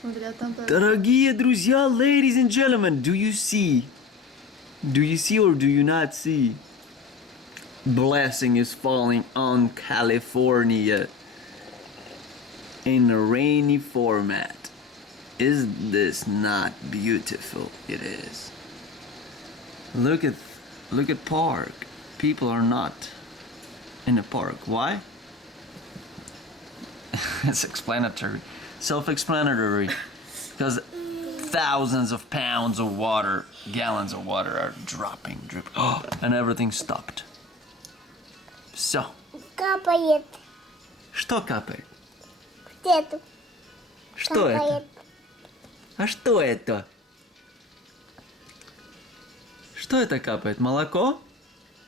Смотря там... Дорогие друзья, ladies and gentlemen, do you see? Do you see or do you not see? Blessing is falling on California in a rainy format. Is this not beautiful? It is. Look at park. People are not in a park. Why? It's explanatory. Self-explanatory. Because thousands of pounds of water, gallons of water are dripping, and everything stopped. So. Капает. Что капает? Где-то. Что это? А что это? Что это капает? Молоко?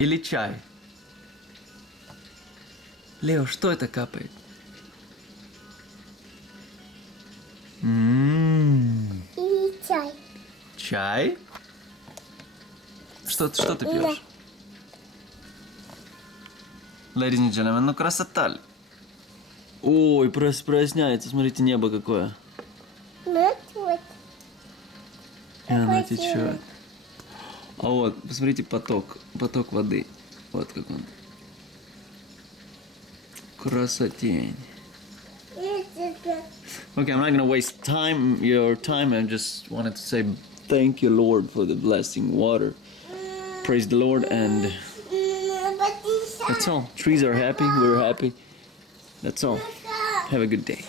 Или чай? Лео, что это капает? И чай. Чай? Что ты пьешь? Ladies and gentlemen, ну красота. Ой, проясняется, смотрите, небо какое. Вот. И она течет. А вот, посмотрите, поток воды. Вот как он. Красотень. Okay, I'm not gonna waste your time. I just wanted to say thank you, Lord, for the blessing water. Praise the Lord, and that's all. Trees are happy. We're happy. That's all. Have a good day.